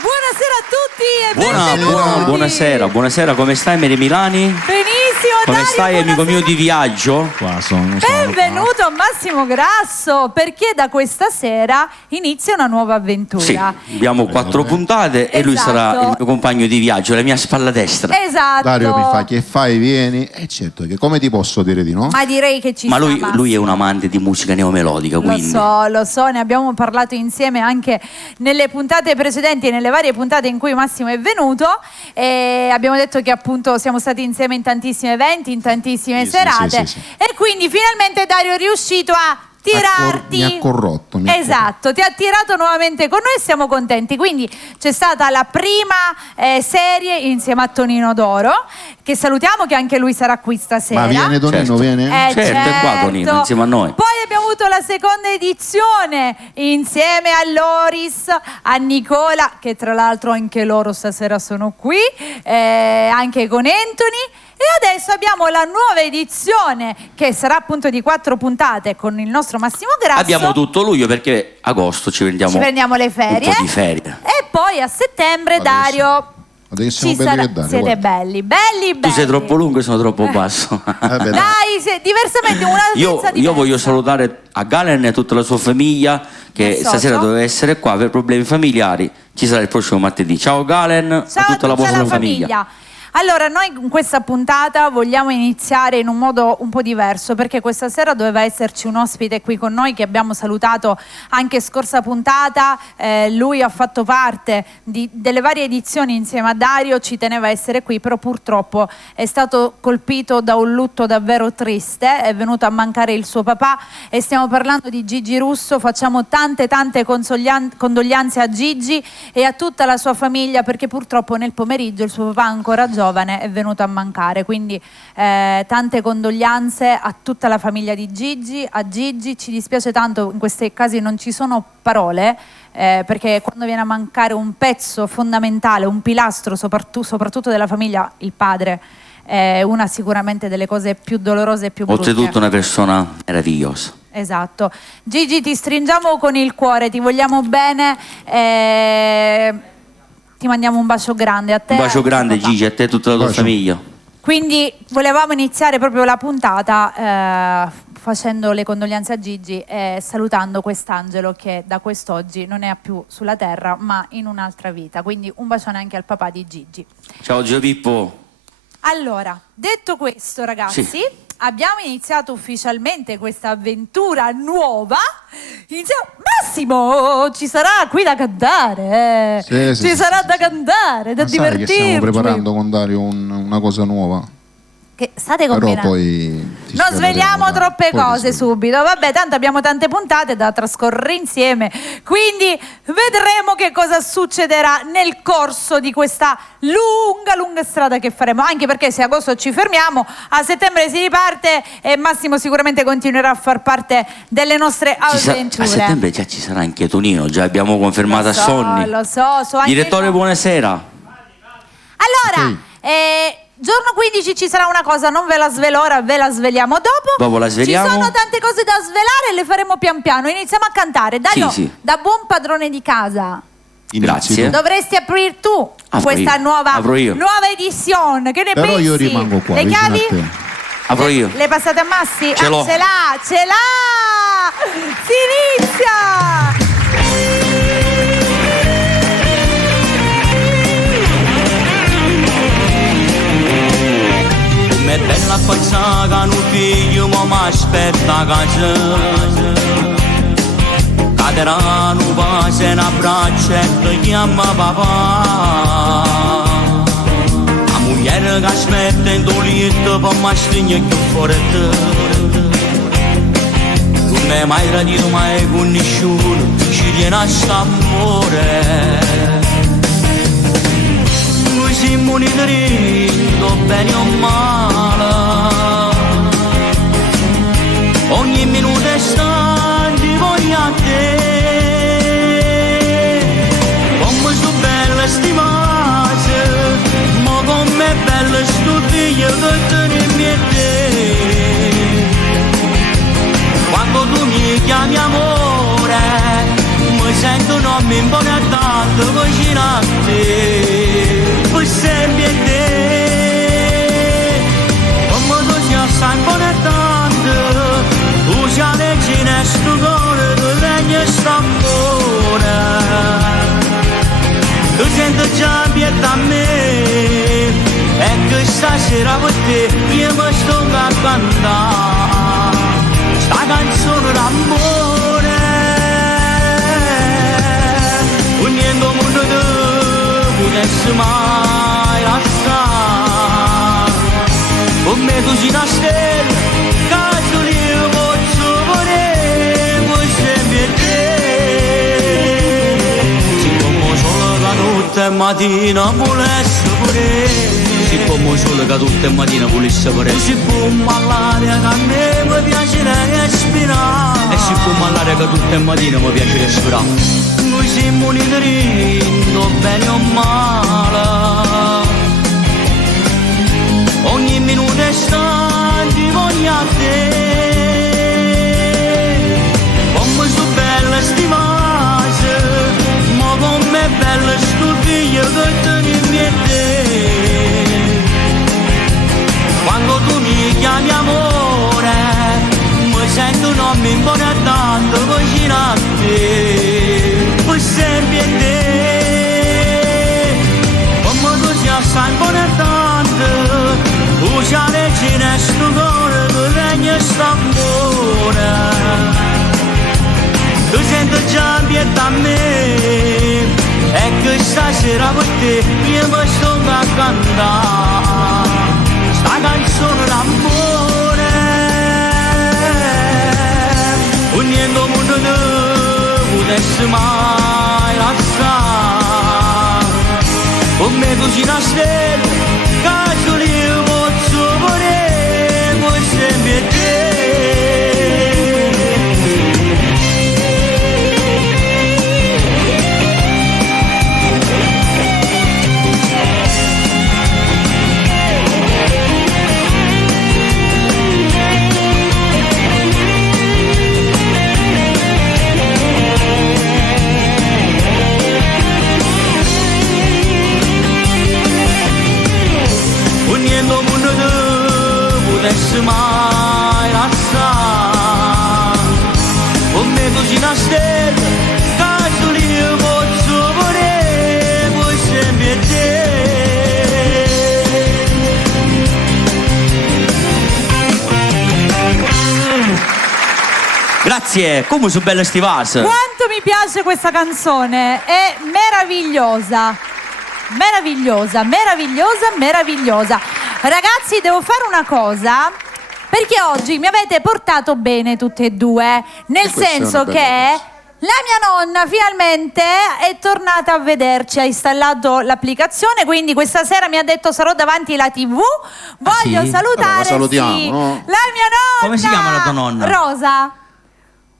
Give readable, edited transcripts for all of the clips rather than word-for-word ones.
Buonasera a tutti e benvenuti. Buonasera, come stai Mary Milani? Benissimo, Come Dario, stai amico buonasera. mio di viaggio? Qua sono Benvenuto a Massimo Grasso, perché da questa sera inizia una nuova avventura. Sì, abbiamo 4 puntate e lui sarà il mio compagno di viaggio, la mia spalla destra. Esatto. Dario mi fa che fai, vieni, e certo che come ti posso dire di no? Ma direi che ci Ma sta lui Massimo. è un amante di musica neomelodica, quindi Lo so, ne abbiamo parlato insieme anche nelle puntate precedenti e nelle varie puntate in cui Massimo è venuto, e abbiamo detto che appunto siamo stati insieme in tantissimi eventi, in tantissime Sì, serate, sì. e quindi finalmente Dario è riuscito a tirarti. Mi ha corrotto. Esatto, ti ha tirato nuovamente con noi e siamo contenti. Quindi c'è stata la prima serie insieme a Tonino D'Oro, che salutiamo, che anche lui sarà qui stasera. Ma viene Tonino, Certo. viene? Certo, è qua Tonino, insieme a noi. Poi abbiamo avuto la seconda edizione insieme a Loris, a Nicola, che tra l'altro anche loro stasera sono qui, anche con Anthony. E adesso abbiamo la nuova edizione, che sarà appunto di 4 puntate con il nostro Massimo Grasso. abbiamo tutto luglio perché agosto ci prendiamo le ferie. un po' di ferie. E poi a settembre, Adesso. Dario, Adesso ci belli sarà. che Dario, Siete guarda. belli. Tu sei troppo lungo e sono troppo basso. Vabbè, dai. Dai, diversamente una altezza Io voglio diversa. salutare a Galen e tutta la sua famiglia, che Il socio. stasera doveva essere qua per problemi familiari. Ci sarà il prossimo martedì. Ciao Galen, Ciao a tutta la vostra famiglia. Allora, noi in questa puntata vogliamo iniziare in un modo un po' diverso, perché questa sera doveva esserci un ospite qui con noi che abbiamo salutato anche scorsa puntata. Lui ha fatto parte delle varie edizioni insieme a Dario, ci teneva a essere qui, però purtroppo è stato colpito da un lutto davvero triste, è venuto a mancare il suo papà e stiamo parlando di Gigi Russo. Facciamo tante condoglianze a Gigi e a tutta la sua famiglia, perché purtroppo nel pomeriggio il suo papà ancora giovane è venuto a mancare, quindi tante condoglianze a tutta la famiglia di Gigi, a Gigi. Ci dispiace tanto, in questi casi non ci sono parole, perché quando viene a mancare un pezzo fondamentale, un pilastro soprattutto della famiglia, il padre è una sicuramente delle cose più dolorose e più brutte. Oltretutto una persona meravigliosa. Esatto. Gigi, ti stringiamo con il cuore, ti vogliamo bene, ti mandiamo un bacio grande a te. Un bacio grande papà. Gigi, a te e tutta la tua Bacio. famiglia. Quindi volevamo iniziare proprio la puntata facendo le condoglianze a Gigi e salutando quest'angelo che da quest'oggi non è più sulla terra ma in un'altra vita. Quindi un bacione anche al papà di Gigi. Ciao Gio Pippo. Allora, detto questo ragazzi, Sì. abbiamo iniziato ufficialmente questa avventura nuova. Massimo, ci sarà qui da cantare, Sì, ci sarà da cantare, da Ma sai che divertirci. stiamo preparando con Dario una cosa nuova. Che state Però combinando? poi Non sveliamo troppe cose su. subito. Vabbè, tanto abbiamo tante puntate da trascorrere insieme, quindi vedremo che cosa succederà nel corso di questa lunga strada che faremo, anche perché se a agosto ci fermiamo, a settembre si riparte e Massimo sicuramente continuerà a far parte delle nostre avventure. A settembre già ci sarà anche Tonino, già abbiamo confermato Lo so, a Sonny. lo so anche Direttore, io. buonasera. Allora, Ok. giorno 15 ci sarà una cosa, non ve la svelo ora, ve la sveliamo dopo. Dopo la sveliamo. Ci sono tante cose da svelare e le faremo pian piano. Iniziamo a cantare. Dario, Sì. da buon padrone di casa, Grazie. dovresti aprire tu Apro questa io. nuova Apro io. edizione. Che ne Però pensi? io rimango qua, Le vicino chiavi? a te. Apro io. Le passate a Massi? Ce l'ho. Ce l'ha! Si inizia! Com'è bella pensare che un figlio mi aspetta a casa, caderà un vaso e un abbraccio e ti chiama papà. La moglie che aspetta in tuo letto per mi stringere più forte. Non mi hai mai tradito mai con nessuno, ci tiene a st'amore. Noi siamo uniti, bene o male, ogni minuto è stanti voglio a te. Come sto bella stimata, ma com'è bella sto figlio che tenemmi a te. Quando tu mi chiami amore, mi sento non mi importa. sera per te io mi sto a cantare sta canzone d'amore niente mondo te potesse mai lasciare con me tu sei una stella caso io posso volere sempre te siccome solo la notte e mattina volesse pure siccome solo che tutte mattina volesse pure siccome all'aria che a me mi piace respirare e siccome all'aria che tutte mattina mi piace respirare noi siamo uniti bene o male ogni minuto è stanti voglio a te come su bella stimase ma come bella sto figlio che tenim e te quando tu mi chiami amore mi sento non mi impone tanto vicino a te per sempre a te come tu sia assai importante usa le cine sto cuore che regna st'amore tu senti già pietà a me e che stasera per te io mi sto a cantare sta canzone d'amore niente mondo te potesse mai lasciare con me tu sei una stella caso io posso volere sempre te potesse mai lasciare con me tu sei una stella caso io posso volere sempre te Grazie, come su belle stivase. Quanto mi piace questa canzone, è meravigliosa. Meravigliosa, meravigliosa, meravigliosa. Ragazzi, devo fare una cosa, perché oggi mi avete portato bene tutte e due, nel senso che la mia nonna finalmente è tornata a vederci, ha installato l'applicazione, quindi questa sera mi ha detto sarò davanti alla TV, voglio sì? salutare Allora, la salutiamo, sì, no? la mia nonna. Come si chiama la tua nonna? Rosa.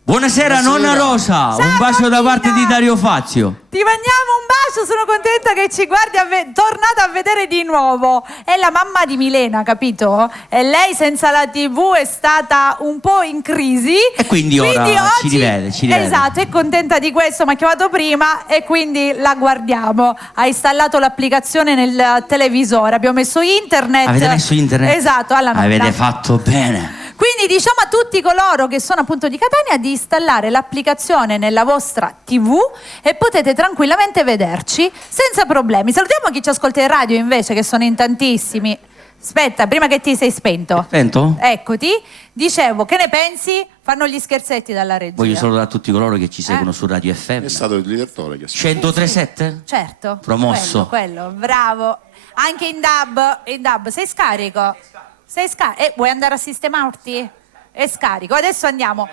Buonasera, nonna Rosa, un bacio da parte di Dario Fazio. Ti mandiamo un bacio, sono contenta che ci guardi, tornata a vedere di nuovo. È la mamma di Milena, capito? E lei senza la TV è stata un po' in crisi. E quindi ora oggi, ci rivede. Esatto, è contenta di questo, mi ha chiamato prima e quindi la guardiamo. Ha installato l'applicazione nel televisore, abbiamo messo internet. Avete messo internet? Esatto, alla nonna. Avete fatto bene. Quindi diciamo a tutti coloro che sono appunto di Catania di installare l'applicazione nella vostra TV e potete tranquillamente vederci senza problemi. Salutiamo chi ci ascolta in radio invece, che sono in tantissimi. Aspetta, prima che ti sei spento. Spento? Eccoti. Dicevo, che ne pensi? Fanno gli scherzetti dalla regia. Voglio salutare tutti coloro che ci seguono su Radio FM. È stato il direttore che 103.7? Certo. Promosso. Quello, bravo. Anche in DAB, sei scarico? Vuoi andare a sistemarti? È scarico. Adesso andiamo.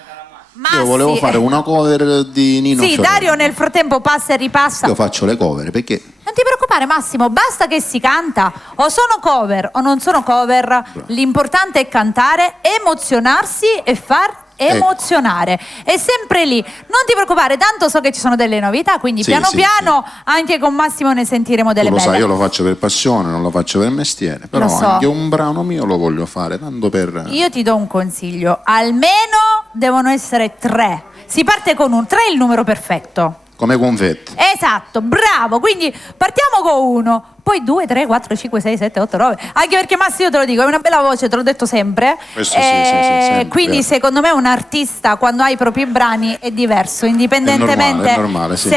io volevo fare una cover di Nino Sì, Fiorello. Dario nel frattempo passa e ripassa. Io faccio le cover perché Non ti preoccupare Massimo, basta che si canta. O sono cover o non sono cover. L'importante è cantare, emozionarsi e far emozionare. È sempre lì. Non ti preoccupare, tanto so che ci sono delle novità, quindi Sì, piano sì, piano anche con Massimo ne sentiremo delle tu lo belle. sai, io lo faccio per passione, non lo faccio per mestiere, però Lo so. anche un brano mio lo voglio fare, tanto per... Io ti do un consiglio, almeno devono essere 3. Si parte con un 3 è il numero perfetto. Come confetti. Esatto, bravo. Quindi partiamo con 1, poi 2, 3, 4, 5, 6, 7, 8, 9. Anche perché Massi, io te lo dico, è una bella voce, te l'ho detto sempre. Questo sì, sempre. Quindi secondo me un artista quando ha i propri brani è diverso, indipendentemente è normale, sì,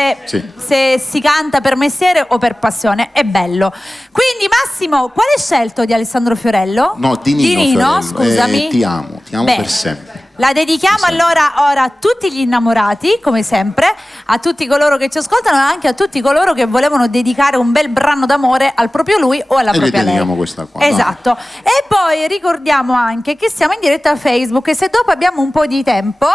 se si canta per mestiere o per passione, è bello. Quindi Massimo, qual hai scelto di Alessandro Fiorello? No, di Nino Fiorello. Scusami. Ti amo per sempre. La dedichiamo allora ora a tutti gli innamorati, come sempre, a tutti coloro che ci ascoltano e anche a tutti coloro che volevano dedicare un bel brano d'amore al proprio lui o alla propria lei. E dedichiamo questa qua. Esatto. No. E poi ricordiamo anche che siamo in diretta a Facebook e se dopo abbiamo un po' di tempo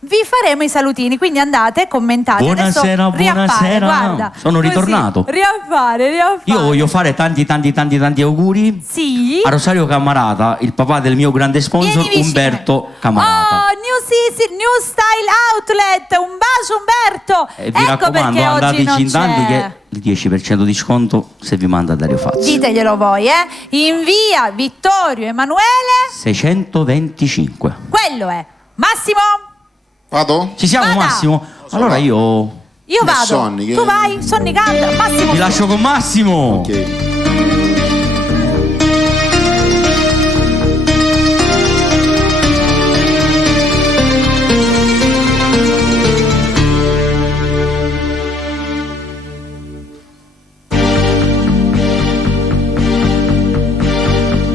vi faremo i salutini, quindi andate, commentate. Buonasera, buonasera. Guarda, sono ritornato. Riappare. Io voglio fare tanti auguri a Rosario Cammarata, il papà del mio grande sponsor Umberto Cammarata. Oh, New Style Outlet, un bacio Umberto. E vi raccomando, andateci in tanti che il 10% di sconto se vi manda Dario Fazio. Diteglielo voi, in via Vittorio Emanuele 625. Quello è. Massimo? Vado? Ci siamo. Vada. Massimo? Allora io vado. Sonny, tu vai, Sonny canta. Massimo. vi lascio con Massimo. Ok.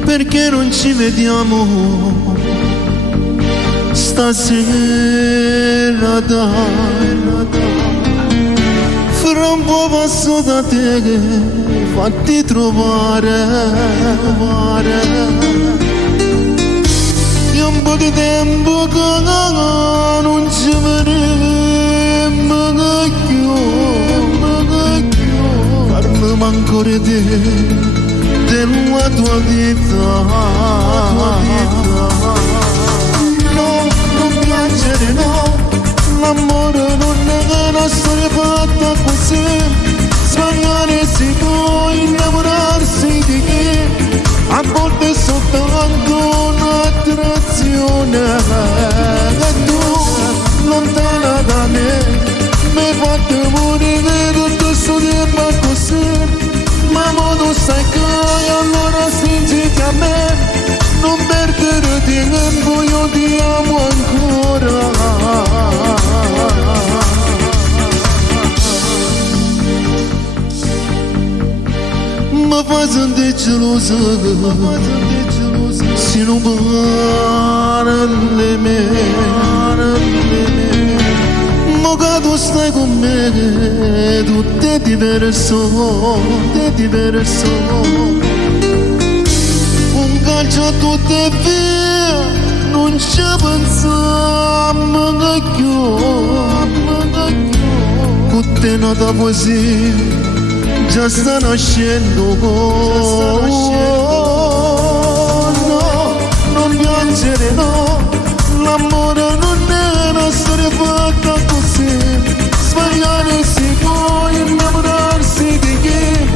Perché non ci vediamo stasera, dai. Fra un po' passo da te, fatti trovare. Io un po' di tempo che non ci vedremo più, parlami ancora di te. Della tua vita, no, non piangere, no, l'amore non è una storia fatta così, sbagliare si può, innamorarsi di chi, a volte è soltanto un'attrazione, e tu, lontana da me, mi hai fatto morire tutto questo tempo così. Ma tu sai che allora stringiti a me, non perdere tempo, io ti amo ancora. Mi fai sentire gelosa, se non parli me. Ma che tu stai con me, tutto è diverso, un calcio a tutte e via, non ci pensiamo più, con te nata poesia, già sta nascendo, no, non piangere no, l'amore non è una storia fatta così, sbagliare si può, innamorarsi di chi,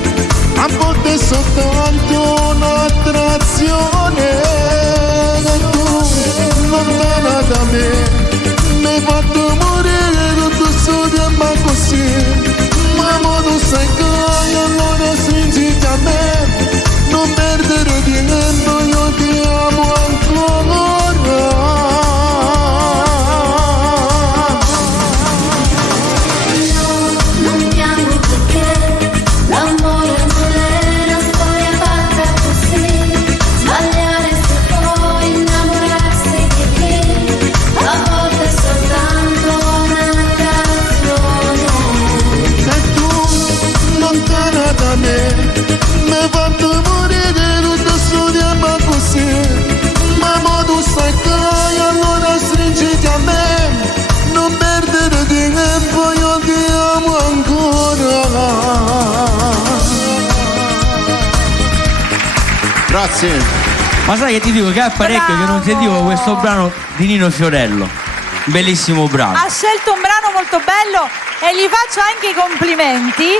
a volte è soltanto un'attrazione, e tu, lontana da me, mi hai fatto morire tutto questo tempo così, ma tu sai che allora stringiti a me, non perdere tempo, io ti amo ancora. Grazie. Ma sai che ti dico che è parecchio che non sentivo questo brano di Nino Fiorello. Bellissimo brano. Ha scelto un brano molto bello e gli faccio anche i complimenti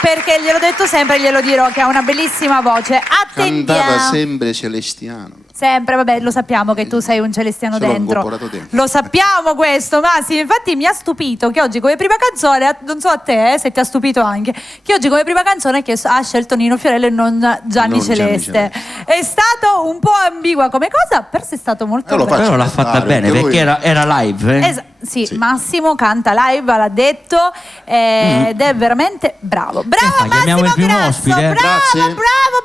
perché gliel'ho detto sempre e glielo dirò che ha una bellissima voce. Cantava sempre Celestiano. Sempre, vabbè, lo sappiamo che tu sei un celestiano Ce l'ho dentro. incorporato dentro. Lo sappiamo questo, Massimo. Infatti mi ha stupito che oggi come prima canzone, non so a te se ti ha stupito anche, che oggi come prima canzone ha scelto Nino Fiorello e non Gianni Celeste. È stato un po' ambigua come cosa, però sei stato molto bravo. Però l'ha fatta bene perché era live. Sì, Massimo canta live, l'ha detto, ed è veramente bravo. Bravo chiamiamo Massimo il primo Grasso, ospite.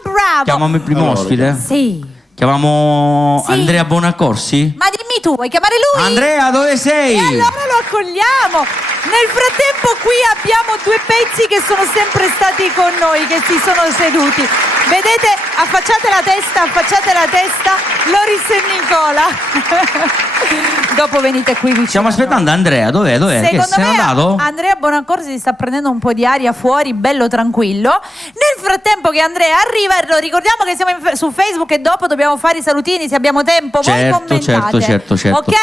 bravo. Chiamiamo il primo ospite? Sì. Chiamiamo Andrea Bonaccorsi? Ma dimmi tu, vuoi chiamare lui? Andrea, dove sei? E allora lo accogliamo. Nel frattempo qui abbiamo due pezzi che sono sempre stati con noi, che si sono seduti. Vedete, affacciate la testa, Loris e Nicola. Dopo venite qui vicino. Stiamo aspettando Andrea, dov'è? Secondo me andato? Andrea Bonaccorsi si sta prendendo un po' di aria fuori, bello tranquillo. Nel frattempo che Andrea arriva, lo ricordiamo che siamo su Facebook e dopo dobbiamo fare i salutini, se abbiamo tempo, voi commentate. Certo. Ok?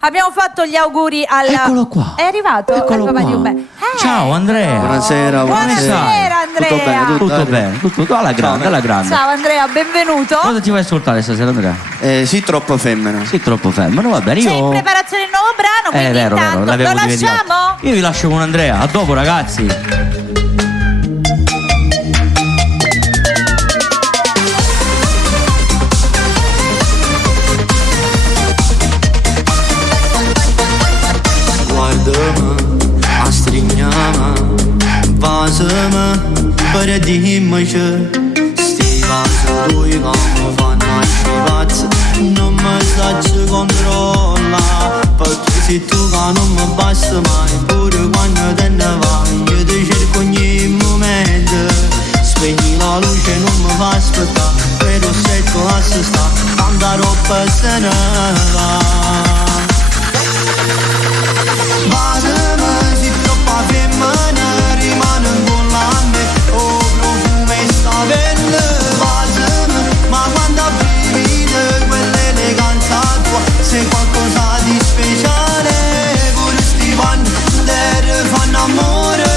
Abbiamo fatto gli auguri al... Eccolo qua. È arrivato? Eccolo qua. Ciao Andrea. Buonasera. Buonasera Andrea. Tutto bene, tutto alla grande, alla grande. Ciao Andrea, benvenuto. Cosa ti vuoi ascoltare stasera Andrea? Sì, troppo femmina. Sì, troppo femmina, va bene. C'è in preparazione il nuovo brano, quindi vero, intanto l'avevo lo dimenticato. lasciamo? Io vi lascio con Andrea, a dopo ragazzi. Guarda-me, stringiamo, vasă-mă, pără dimă-și Stiva-ți lui ca mă fanno scivați Nu mă saci controlla Perché se tu ca non mi basta mai Pure quando te ne vai Io ti cerco ogni momento Spegni la luce non mi fa aspettare Però se tu lasci sta Tanta roba se ne va Vadă-mă, si troppa femmina rimane con la me Oh, profumo sta bella Vadă-mă, ma quando brivide quell'eleganza tua Sei qualcosa di speciale Pure sti panni der fanno amore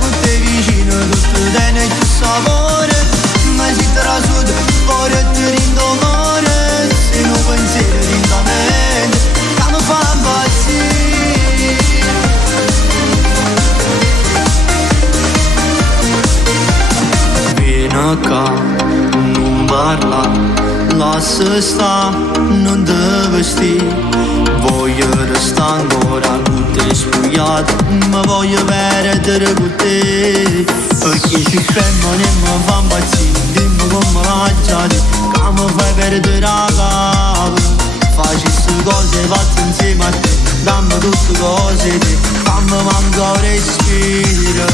Con te vicino tutto tiene più sapore Ma si trasuda, ora ti rindomore Se non pensiero lentamente Che mi fa impazzire Ca non parla, lascia sta, non deve sti Voglio restare ancora con te spogliato Ma voglio perdere con te Perché ci fermano e mi fa impazzire Dimmi come mangiate, che mi fai perdere la capa Facci queste cose fatte insieme a te Dammi tutte cose te, che mi manca un respiro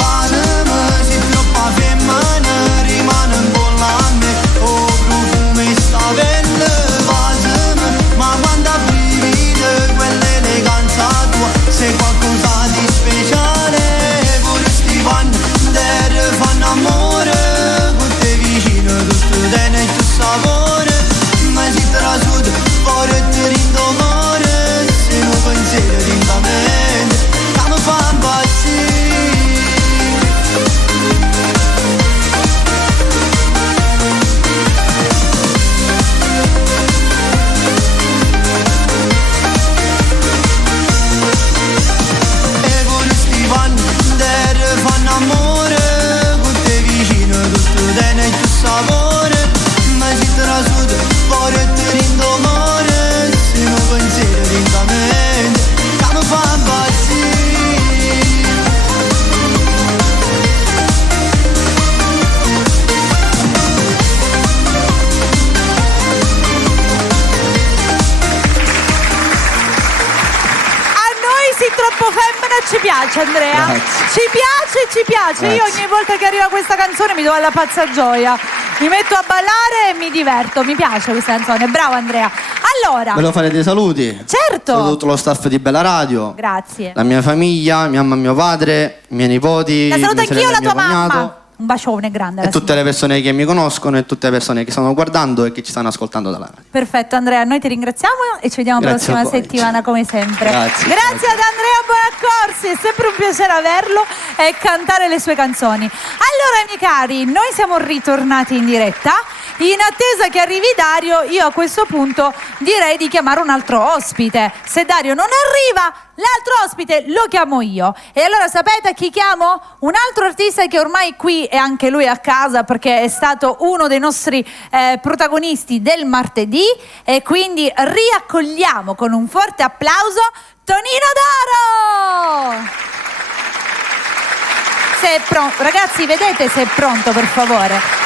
Vadă-mă, si troppa femmina rimane con la me Oh, profumo sta bella Vadă-mă, ma quando brivide quell'eleganza tua Sei qualcosa di speciale Pure sti panni der fanno amore Con te vicino tutto tiene più sapore Ma si trasuda, ora ti rindomore Se non pensiero lentamente Che mi fa impazzire fanno amore con te vicino tutto tiene più sapore ma si trasuda fuori e ti rindomore se non pensiero lentamente che mi fa impazzire Troppo femmina ci piace Andrea. Grazie. Ci piace. Grazie. Io ogni volta che arriva questa canzone mi do alla pazza gioia. Mi metto a ballare e mi diverto. Mi piace questa canzone. Bravo Andrea. Allora. Volevo fare dei saluti. Certo. Saluto tutto lo staff di Bella Radio. Grazie. La mia famiglia, mia mamma e mio padre, i miei nipoti. La saluto anch'io la tua mamma. Un bacione grande alla E tutte le persone che mi conoscono e tutte le persone che stanno guardando e che ci stanno ascoltando dalla radio. Perfetto Andrea, noi ti ringraziamo e ci vediamo la Grazie prossima a voi. settimana come sempre. Grazie. Grazie ad Andrea Bonaccorsi, è sempre un piacere averlo e cantare le sue canzoni. Allora miei cari, noi siamo ritornati in diretta. In attesa che arrivi Dario, io a questo punto direi di chiamare un altro ospite. Se Dario non arriva, l'altro ospite lo chiamo io. E allora sapete a chi chiamo? Un altro artista che ormai qui è anche lui a casa perché è stato uno dei nostri protagonisti del martedì, e quindi riaccogliamo con un forte applauso Tonino Doro! Se è pronto, ragazzi, vedete se è pronto per favore.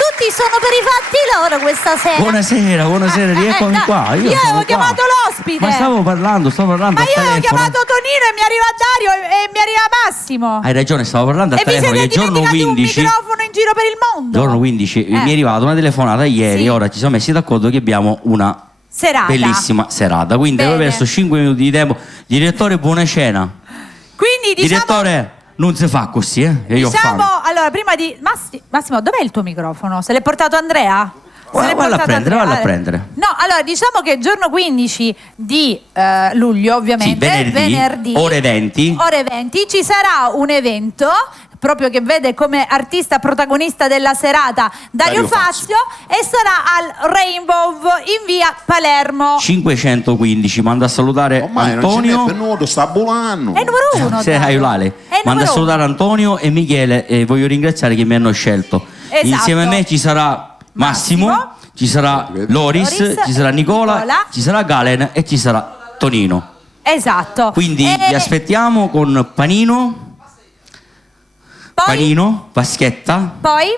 Tutti sono per i fatti loro questa sera. Buonasera, rieccomi no, qua. Io sono avevo qua. chiamato l'ospite. Ma stavo parlando Ma al io avevo telefono. chiamato Tonino e mi arriva Dario e mi arriva Massimo. Hai ragione, stavo parlando al E vi telefono siete che giorno dimenticati 15. un microfono in giro per il mondo. Giorno 15 mi è arrivata una telefonata ieri, Sì. ora ci siamo messi d'accordo che abbiamo una Serata. bellissima serata. Quindi Bene. avevo perso 5 minuti di tempo. Direttore, buona cena. Quindi diciamo... Direttore, non si fa così, che io ho fame. Diciamo, allora, prima di... Massimo, dov'è il tuo microfono? Se l'è portato Andrea? Se l'è Valla a portato prendere, Andrea? valla a prendere. No, allora, diciamo che giorno 15 di luglio, ovviamente, Sì, venerdì, ore 20. ore 20, ci sarà un evento proprio che vede come artista protagonista della serata Dario Fazio, e sarà al Rainbow in via Palermo. 515, manda a salutare Ormai non ce Antonio. n'è per nudo, sta volando. È il numero uno. Se Dario. hai Lale. È il Manda a numero salutare Antonio e Michele, e voglio ringraziare che mi hanno scelto. Esatto. Insieme a me ci sarà Massimo, ci sarà Loris, ci sarà Nicola, ci sarà Galen e ci sarà Tonino. Esatto. Quindi vi aspettiamo con panino, vaschetta, poi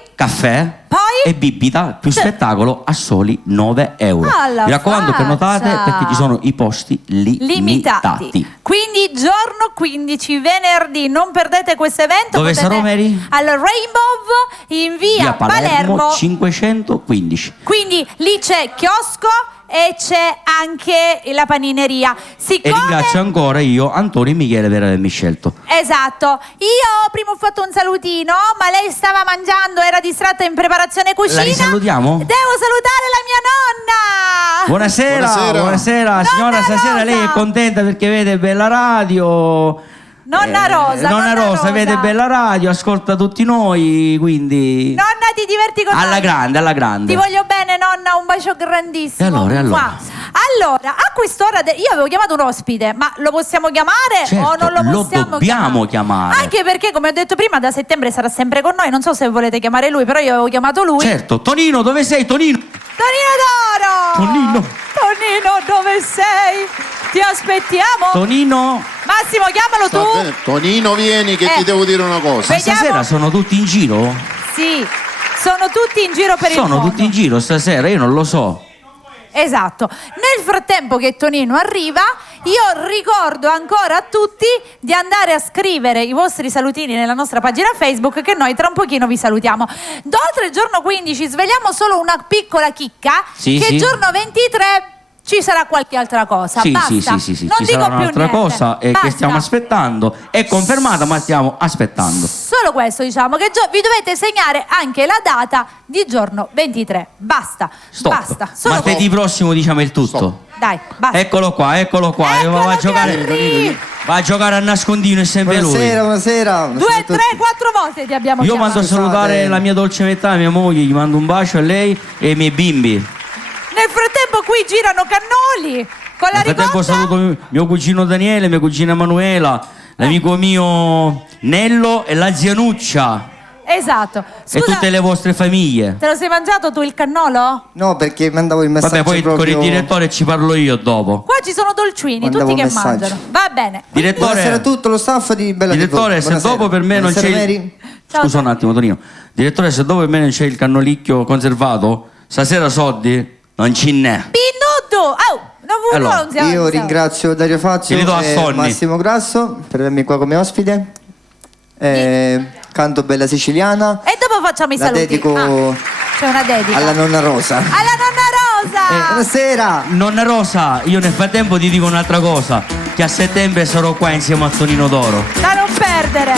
e bibita più spettacolo a soli 9 euro. Alla Mi raccomando, faccia. prenotate perché ci sono i posti limitati. Quindi giorno 15 venerdì, non perdete questo evento. Dove sarò, Mary? Al Rainbow in via Palermo 515. Quindi lì c'è chiosco e c'è anche la panineria. E ringrazio ancora io Antonio e Michele per avermi scelto. Esatto. Io prima ho fatto un salutino, ma lei stava mangiando, era distratta in preparazione cucina. La risalutiamo? Devo salutare la mia nonna. Buonasera. Signora, Nonna stasera Rosa. lei è contenta perché vede Bella Radio. Nonna Rosa. Nonna Rosa vede Bella Radio, ascolta tutti noi, quindi Nonna, ti diverti con alla noi? grande, alla grande. Ti voglio bene, nonna, un bacio grandissimo. E allora? Allora, a quest'ora io avevo chiamato un ospite, ma lo possiamo chiamare Certo, o non lo possiamo dobbiamo chiamare. Anche perché, come ho detto prima, da settembre sarà sempre con noi. Non so se volete chiamare lui, però io avevo chiamato lui. Certo, Tonino, dove sei, Tonino? Tonino Doro! Tonino, dove sei? Ti aspettiamo. Tonino. Massimo, chiamalo tu. Tonino, vieni che ti devo dire una cosa. Ma stasera sono tutti in giro? Sì, sono tutti in giro per il mondo. Sono tutti in giro stasera, io non lo so. Esatto. Nel frattempo che Tonino arriva, io ricordo ancora a tutti di andare a scrivere i vostri salutini nella nostra pagina Facebook, che noi tra un pochino vi salutiamo. Oltre il giorno 15 svegliamo solo una piccola chicca, Sì, che sì. il giorno 23 ci sarà qualche altra cosa. Sì, Basta. sì, Non ci dico sarà più un'altra niente. cosa che Basta. stiamo aspettando. È confermata, ma stiamo aspettando. Solo questo, diciamo, che vi dovete segnare anche la data di giorno 23. Basta. Stop. Basta. Solo Martedì prossimo diciamo il tutto. Dai, basta. Eccolo qua. Eccolo Va a giocare. Henry. Va a giocare a nascondino, è sempre lui. Buonasera. 2, 3, 4 volte ti abbiamo Io chiamato. mando a salutare la mia dolce metà, mia moglie, gli mando un bacio a lei e ai miei bimbi. Nel frattempo qui girano cannoli con la Nel frattempo ricotta. saluto mio cugino Daniele, mia cugina Emanuela, l'amico mio Nello e la zia Nuccia. Esatto. Scusa, E tutte le vostre famiglie. te lo sei mangiato tu il cannolo? No, perché mandavo il messaggio Vabbè, poi proprio... con il direttore ci parlo io dopo. Qua ci sono dolciuini, Mandavo tutti un che messaggio. mangiano. Va bene. Direttore, Buonasera a tutto lo staff di Bella direttore, TV. se dopo per me non c'è Buonasera, il... Mary. Ciao, Scusa un attimo, Tonino. Direttore, se dopo per me non c'è il cannolicchio conservato, stasera soldi non ce n'è. Pinnuto! Oh, non vuole, Allora, non siamo- Io ringrazio Dario Fazio Ti rido a e Sonny. Massimo Grasso per avermi qua come ospite. Canto Bella Siciliana. E dopo facciamo i La saluti. dedico c'è una dedica. alla nonna Rosa. Alla nonna Rosa! Buonasera. Nonna Rosa, io nel frattempo ti dico un'altra cosa, che a settembre sarò qua insieme a Tonino Doro. Da non perdere!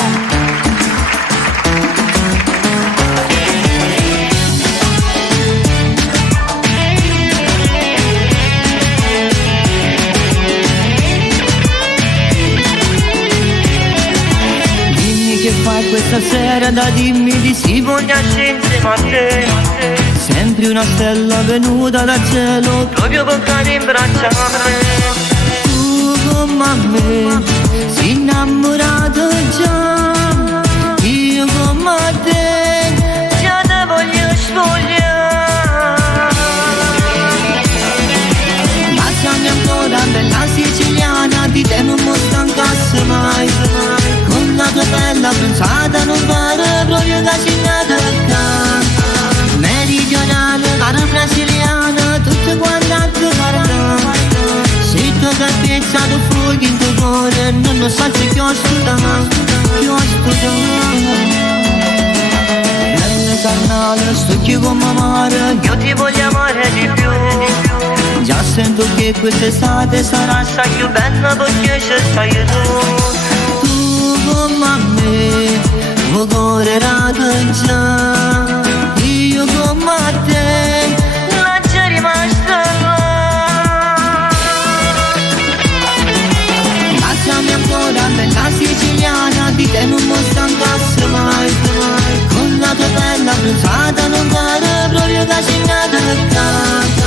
fai questa sera da dimmi di sì, voglio insieme a te. Sempre una stella venuta dal cielo, proprio per stare in braccio a me. Tu come me, sei innamorato già, io come te, già te voglio spogliare. Lasciami ancora bella siciliana, di te non mi stancasse mai. Con la tua bella pensata non pare proprio che ci tocca. Meridionale, cara brasiliana, tutto quanto guarda. Se tu capisci tu fuochi in tuo cuore, non so se ti ho studiato, ti ho studiato. Nel canale stucchi come mare, io ti voglio amare di più. Già sento che quest'estate sarà assai più bella perché ci stai tu. Tu come me, vuoi correre già. Io come te, non c'è rimasta là. Lasciami ancora bella siciliana, di te non mi stancasse mai. Con la tua bella bruciata non pare proprio che ci tocca.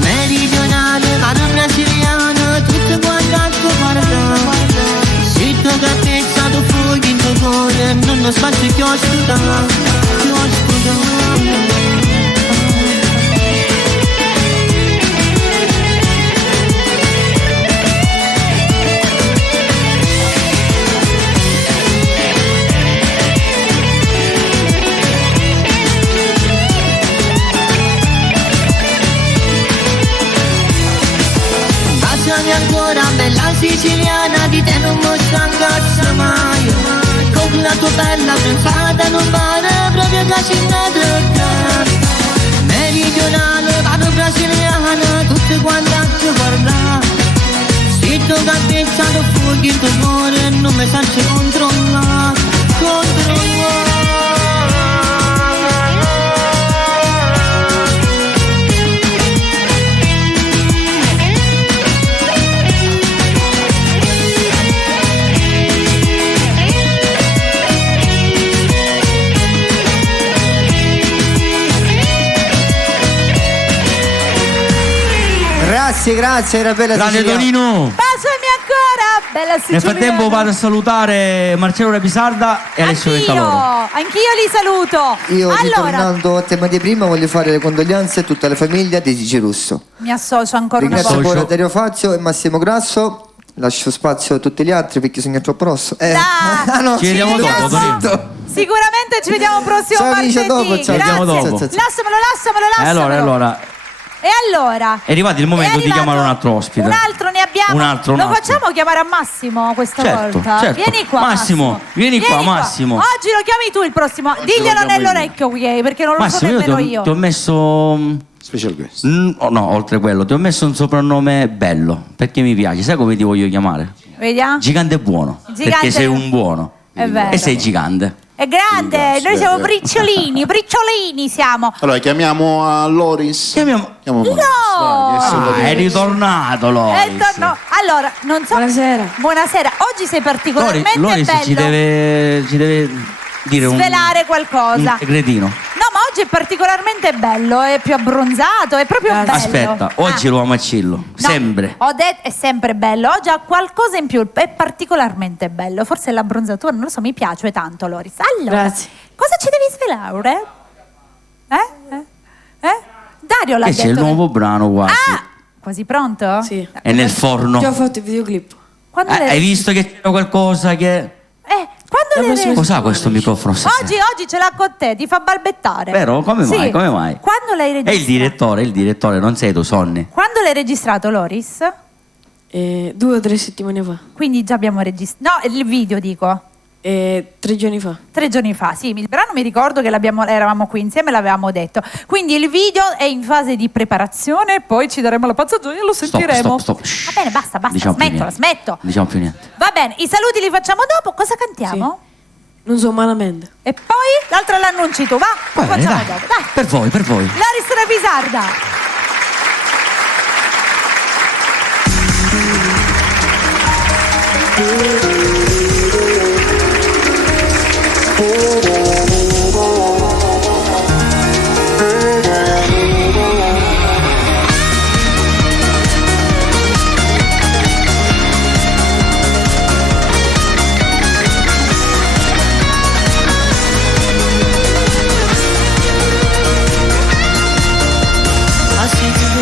Meridionale, cara brasiliana, tutto quanto guarda. Se tu capisci tu fuochi in tuo cuore, non lo spazio che ho studiato, che ho studiato. Lasciami ancora bella siciliana, di te non mi stancasse mai. Con la tua bella pensata non pare proprio che ci tocca. Meridionale, vado brasiliana, tutte quante a te guardare. Se tu capisci tu fuochi in tuo cuore, non mi senti controllare, controllare. Grazie, era bella Grande Sicilia. Tonino. Baciami ancora, bella siciliana. Nel frattempo vado a salutare Marcello Repisarda e Alessio Ventaloro. Anch'io li saluto. Io allora, ritornando a tema di prima voglio fare le condoglianze a tutta la famiglia di Gigi Russo. mi associo ancora una Ringrazio volta. ancora Dario Fazio e Massimo Grasso. Lascio spazio a tutti gli altri perché sono troppo rosso. No, Ci vediamo dopo, Tonino. Sicuramente ci vediamo prossimo Ciao, martedì. amici, a dopo, ciao. Grazie. Ci vediamo dopo. Lasciamelo. Allora. E allora? È arrivato il momento di chiamare un altro ospite. Un altro ne abbiamo. Un altro. Lo facciamo chiamare a Massimo questa volta? Certo. Vieni qua. Massimo, vieni qua, Massimo. Oggi lo chiami tu il prossimo. Diglielo nell'orecchio, perché non lo so Massimo, nemmeno io. ti ho messo. Special guest. No, oltre quello, ti ho messo un soprannome bello. Perché mi piace. Sai come ti voglio chiamare? Vediamo. Gigante buono. Gigante. Perché sei un buono. È vero. E sei gigante. È grande, noi siamo vero. bricciolini siamo. Allora chiamiamo a Loris. Chiamiamo. No! È ritornato Loris. Allora, non so. Buonasera. Oggi sei particolarmente Loris bello. ci deve dire svelare qualcosa. Un segretino. No, ma oggi è particolarmente bello, è più abbronzato, è proprio bello. Aspetta, oggi l'uomo Acillo. No, Sempre. ho detto è sempre bello, oggi ha qualcosa in più, è particolarmente bello. Forse l'abbronzatura, non lo so, mi piace tanto, Loris. Allora, Grazie. cosa ci devi svelare? Dario l'ha E detto. c'è il nuovo brano quasi. Ah, quasi pronto? Sì. È nel forno. Già ho fatto il videoclip. Quando Hai visto che c'è qualcosa che. Quando La prossima Cos'ha questo microfono stasera? Oggi ce l'ha con te, ti fa balbettare. Vero? Come mai? Sì. Come mai? Quando l'hai È registrato? il direttore, non sei tu, Sonny. Quando l'hai registrato, Loris? 2 o 3 settimane fa. Quindi già abbiamo registrato. No, il video dico. 3 giorni fa. 3 giorni fa, sì, il brano mi ricordo che eravamo qui insieme e l'avevamo detto. Quindi il video è in fase di preparazione, poi ci daremo la pazza gioia e lo sentiremo. Stop. Va bene, basta, Diciamo più niente. smetto. Diciamo più niente. Va bene, i saluti li facciamo dopo, cosa cantiamo? Non so malamente. E poi l'altra l'annunci tu, va? Va Lo bene, facciamo dai. dopo, dai. Per voi. Loris Repisarda.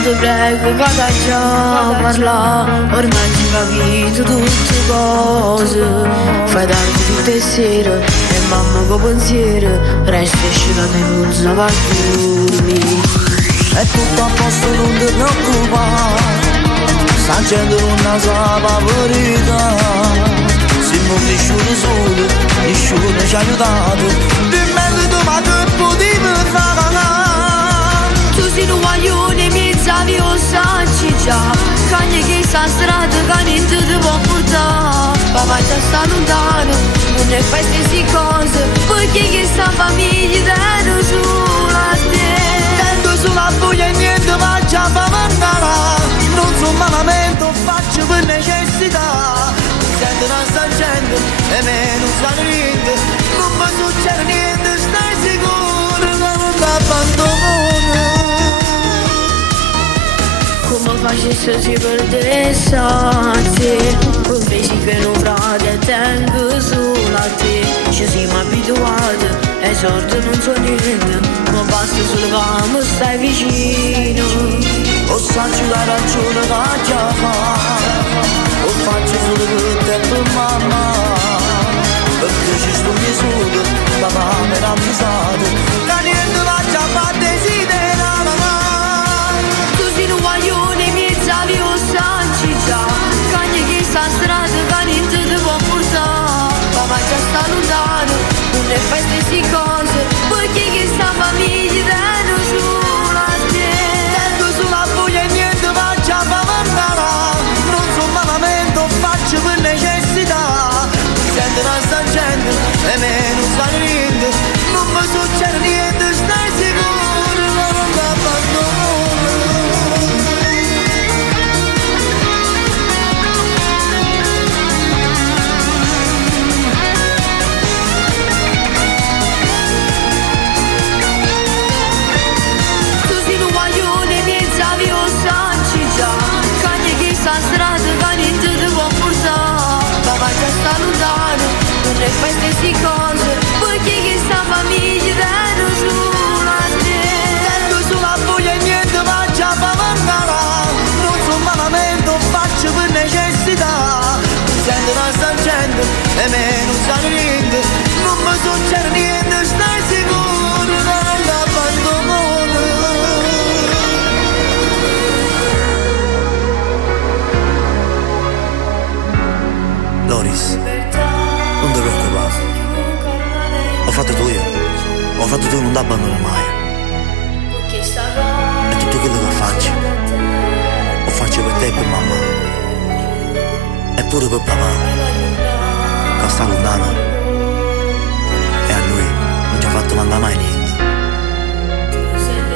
Ti prego, vada già a parlare, ormai ti capito tutte cose. Fai tardi tutte le sere e mamma con pensiero resta scicata in un savaglioni. È tutto a posto, non ti preoccupare, sta gente non sa la verità. Siamo cresciuti soli, nessuno ci ha aiutato, dimentico ma che potevi fare. Tu sei un guaglione, mi zavi o sanci già, cagni che sta strada che niente ti può portare. Papà già sta lontano, non ne fai stesse cose, perché che sta famiglia tengo sulla te. Tengo sulla foglia e niente ma già fa mandare. Non sono malamento, faccio per necessità. Sento una sta gente e me non sa niente, non mi succede niente, stai sicuro che non ti abbandono. Come facesse si perdesse a te, invece che non frate tengo solo a te. Ci siamo abituati e sorte non so niente, ma basta solo che mi stai vicino. O saggio la ragione che già fa, o faccio solo per te per mamma, perché ci sto mio solo, papà mi ha avvisato, che niente va già fa desiderare. Tu sei un guaglione, mi zavi o sanci già, cagni che sta strada che niente ti può portare. Papà già sta lontano, non ne fai stesse cose, perché che sta famiglia tengo sulla te. Tengo sulla foglia e niente ma già fa mandare. Non sono malamento, faccio per necessità. Sento una sta gente e me non sa niente, non mi succede niente, stai sicuro che non ti abbandono. Tu sei un guaglione, mi zavi o sanci già, cagni che sta strada che niente ti può portare. Papà già sta lontano, non ne fai stesse cose, perché che sta famiglia tengo sulla te. Tengo sulla foglia e niente ma già fa mandare. Non sono malamento, faccio per necessità. Sento una sta gente e me non sa niente, non mi succede niente, stai sicuro che non ti abbandono. Loris, non ti preoccupare, ho fatto tu io, ho fatto tu, non ti abbandono mai. E tutto quello che faccio, lo faccio per te e per mamma, e pure per papà, che sta lontano, e a lui non ci ha fatto mandare mai niente,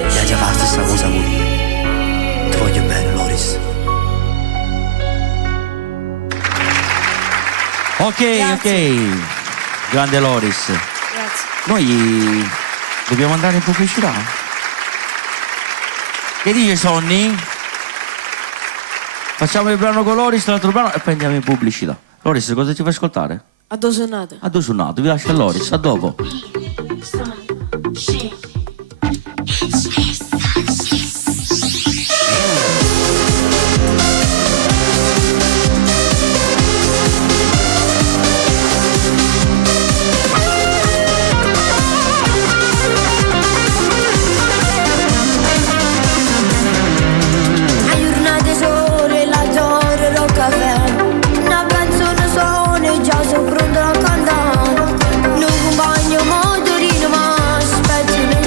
e ha già fatto questa cosa con lui. Ti voglio bene, Loris. Ok, grande Loris. Grazie. Noi dobbiamo andare in pubblicità. Che dice Sonny? Facciamo il brano con Loris, l'altro brano e poi andiamo in pubblicità. Loris, cosa ci fai ascoltare? A due sonate. A due suonato, vi lascio a Loris, a dopo. Già so pronto a cantare, non compagno motorino ma aspetto nel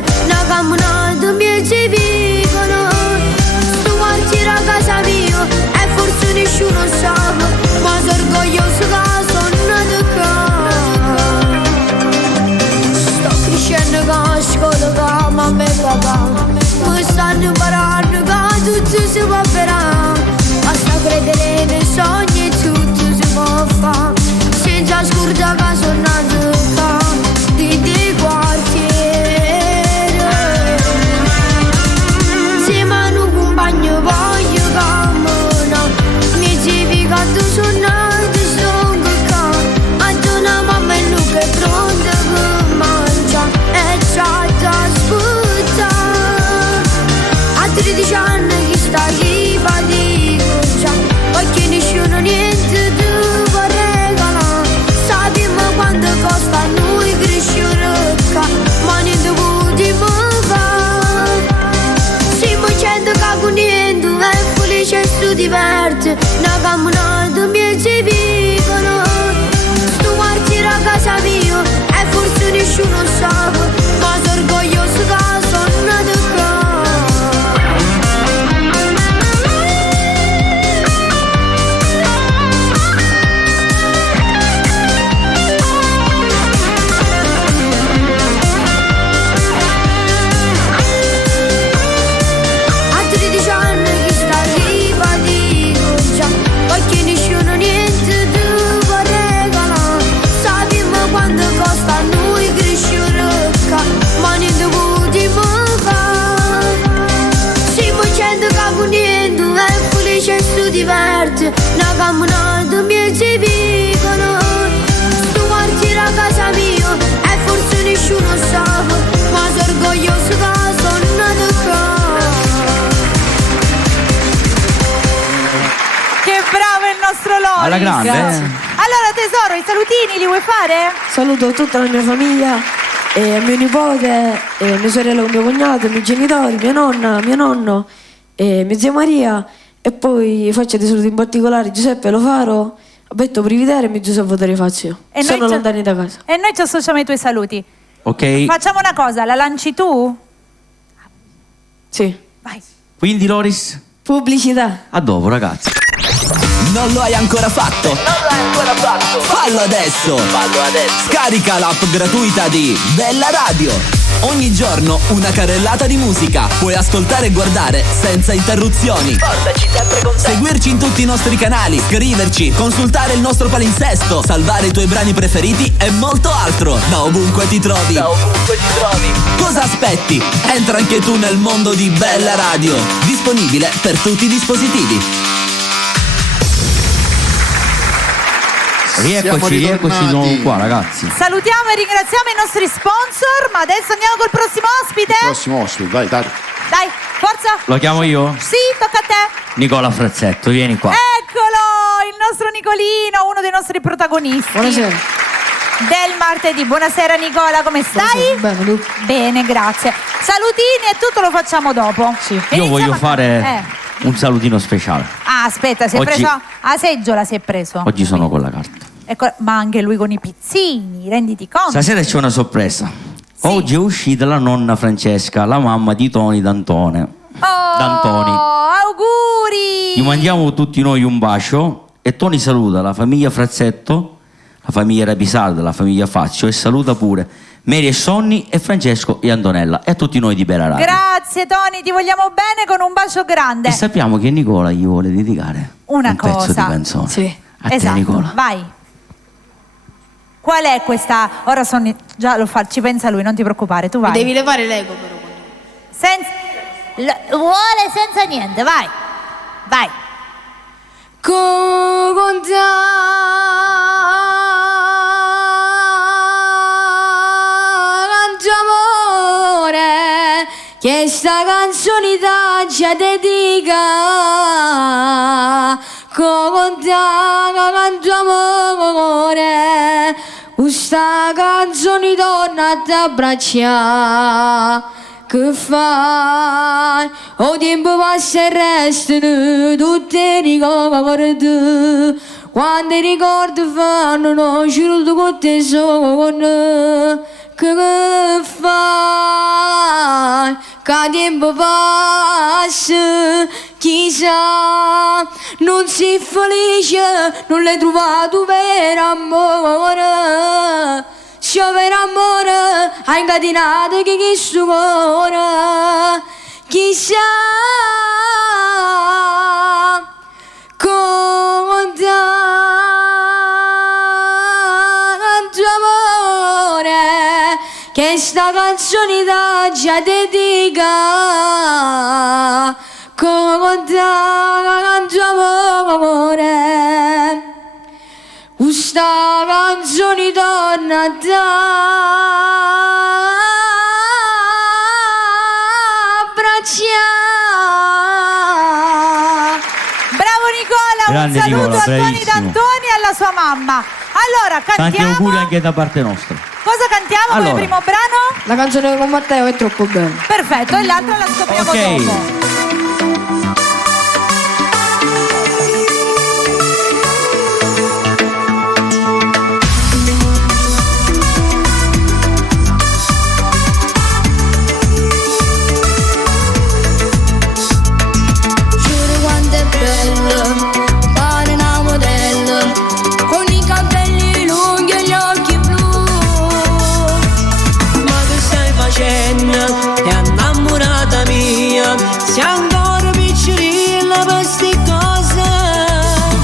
diverte, una camminata mi ci vivono. Tu quartiere a casa mia e forse nessuno sa, ma sono orgoglioso che sono nata qua. Sto crescendo con la scuola che mamma e papà mi stanno imparando che tutto si può fare. Basta credere nei sogni e tutto si può fare, senza scordare che sono nata qua. Di quartiere insieme a un compagno voglio camminare, mi ci quando sono nata sono qua. Anche una mamma e Luca è pronta per mangiare e c'ha da aspettare. A 13 anni chi sta chi fa di già, perché nessuno niente ti può regalare. Sappiamo quanto costa a noi crescere qua, ma niente potremo fare. Siamo gente che con niente è felice e si diverte, una camminata mi ci vivono. Tu quartiere a casa mia e forse nessuno sa, ma sono orgoglioso che sono nata qua. Diverte, una camminata mi ci vivono. Tu quartiere a casa mia e forse nessuno sa, ma sono orgoglioso che sono nata qua. Che bravo il nostro Loris! Alla grande, Allora tesoro, i salutini li vuoi fare? Saluto tutta la mia famiglia, mio nipote, mia sorella con mio cognato, i miei genitori, mia nonna, mio nonno, mia zia Maria. E poi faccio dei saluti in particolare Giuseppe Lofaro, Alberto Prividere e mio Giuseppe Tarifazio. Sono lontani da casa. E noi ci associamo ai tuoi saluti. ok? Facciamo una cosa, la lanci tu? Sì. Vai. Quindi Loris, Pubblicità. a dopo ragazzi. Non lo hai ancora fatto? Fallo adesso! Scarica l'app gratuita di Bella Radio. Ogni giorno una carrellata di musica. Puoi ascoltare e guardare senza interruzioni. Portaci sempre con te. Seguirci in tutti i nostri canali, scriverci, consultare il nostro palinsesto, salvare i tuoi brani preferiti e molto altro. Da ovunque ti trovi. Cosa aspetti? Entra anche tu nel mondo di Bella Radio. Disponibile per tutti i dispositivi. Rieccoci di nuovo qua ragazzi. Salutiamo e ringraziamo i nostri sponsor, ma adesso andiamo col prossimo ospite. Prossimo ospite, vai, dai. Dai, forza. Lo chiamo io? Sì, tocca a te. Nicola Frazzetto, vieni qua. Eccolo, il nostro Nicolino, uno dei nostri protagonisti. Buonasera. Del martedì. Buonasera Nicola, come stai? Bene, tu? Bene, grazie. Salutini e tutto lo facciamo dopo. Sì. Io voglio fare un salutino speciale. Ah, aspetta, si è Oggi- preso a seggiola, si è preso. Oggi sono con la carta. Ecco, ma anche lui con i pizzini, renditi conto. Stasera c'è una sorpresa. Sì. Oggi è uscita la nonna Francesca, la mamma di Toni D'Antone. D'Antoni. Auguri! Gli mandiamo tutti noi un bacio e Toni saluta la famiglia Frazzetto, la famiglia Rapisarda, la famiglia Fazio e saluta pure Mary e Sonny e Francesco e Antonella e a tutti noi di Bella Radio. Grazie Toni, ti vogliamo bene con un bacio grande. E sappiamo che Nicola gli vuole dedicare Una un pezzo cosa. di canzone. Sì. A te Esatto, Nicola. vai. Qual è questa? Ora Sonny già lo fa, ci pensa lui, non ti preoccupare, tu vai. Devi levare l'ego però. Vuole senza niente, vai. Vai. Con te amore, che sta canzone ti dedica. Con te canto amore, questa canzone torna a t'abbracciare. Che fai? O tempo passa e restano tutti i ricordi. Quando i ricordi fanno no, giuro con te sono. Che fai? che tempo passa, chissà, non sei felice, non l'hai trovato per amore. Se per amore hai incatinato che questo cuore, chissà, con tanto amore, che sta canzone da già dedica, con tanto amore. Questa canzone torna a te, Bravo Nicola, Grande un saluto Nicola, a Toni bravissimo. D'Antoni e alla sua mamma. Allora, Tanti cantiamo. auguri anche da parte nostra. Cosa cantiamo Allora. come primo brano? La canzone con Matteo è troppo bella. Perfetto, e l'altra la scopriamo Ok. dopo. Giuro quanto è bello, fare una modella, con i capelli lunghi e gli occhi blu. Ma che stai facendo? È innamorata mia, sei ancora piccerilla per sti cose.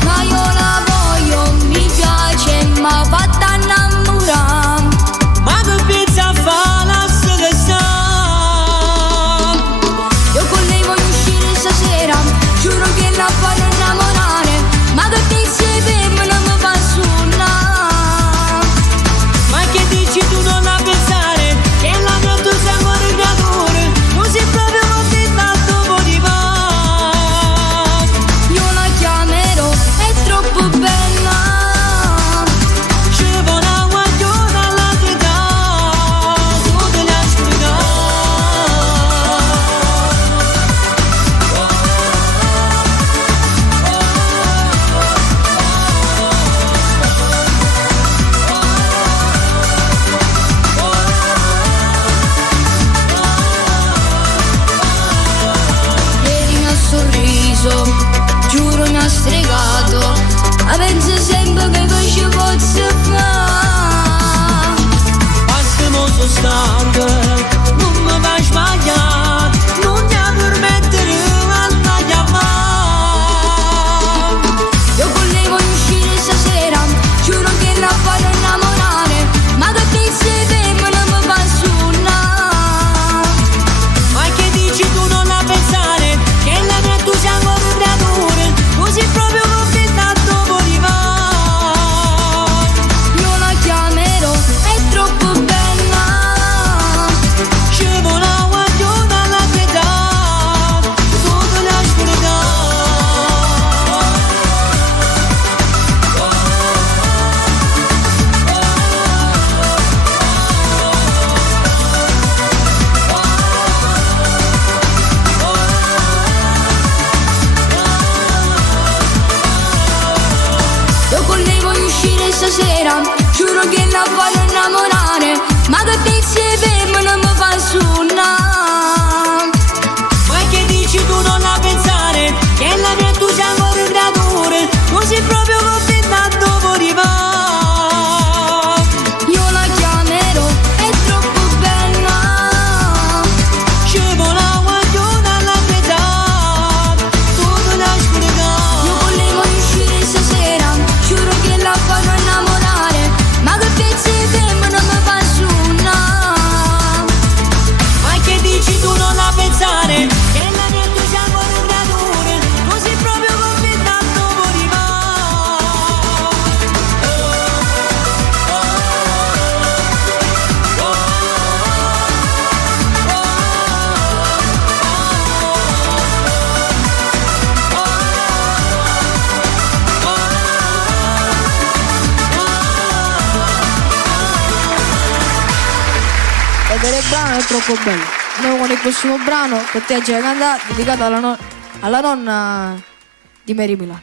Ma io la voglio, mi piace, ma fatta innamorare. Ma che pizza fa la che sta? Io con lei voglio uscire stasera, giuro che la voglio innamorare. Ma che pizza per me non mi fa suonare. Ma che dici tu non la pensare? Che la mia tu sei ancora in creatura, non sei proprio così tanto di male. Io la chiamerò, è troppo bella. Ci vuole una guagliona all'altra età, tu te la spiegare. Ieri mi ha sorriso, giuro mi ha stregato. Ma penso sempre che ci possa fare. Basta mo so stanco, non mi fai sbagliare, non ti permettere a chiamare. Io con lei voglio uscire stasera, giuro che la voglio innamorare. Ma che pizza per me non mi fa suonare. Ma che dici tu non la pensare? Che la mia tu sei ancora un creatura, così proprio così tanto di male. Io la chiamerò, è troppo bella. Ci vuole una guagliona all'altra età, tu te la spiegare. Io con lei voglio uscire stasera, giuro che la voglio innamorare. Ma che pizza per me non mi fa suonare. Ma che dici tu non la pensare? Che la mia tu sei ancora un creatura, così proprio così tanto di male. Io la chiamerò, è troppo bella. Ci vuole una guagliona all'altra età, tu te la spiegare. Io con lei voglio uscire stasera, giuro che la voglio innamorare. Ma che pizza per me non mi fa suonare. Ma che dici tu non la pensare? Che la mia tu sei ancora un creatura, così proprio così tanto di Ed il brano è troppo bello. Andiamo con il prossimo brano che te già cantata, dedicato alla nonna di Mary Milano.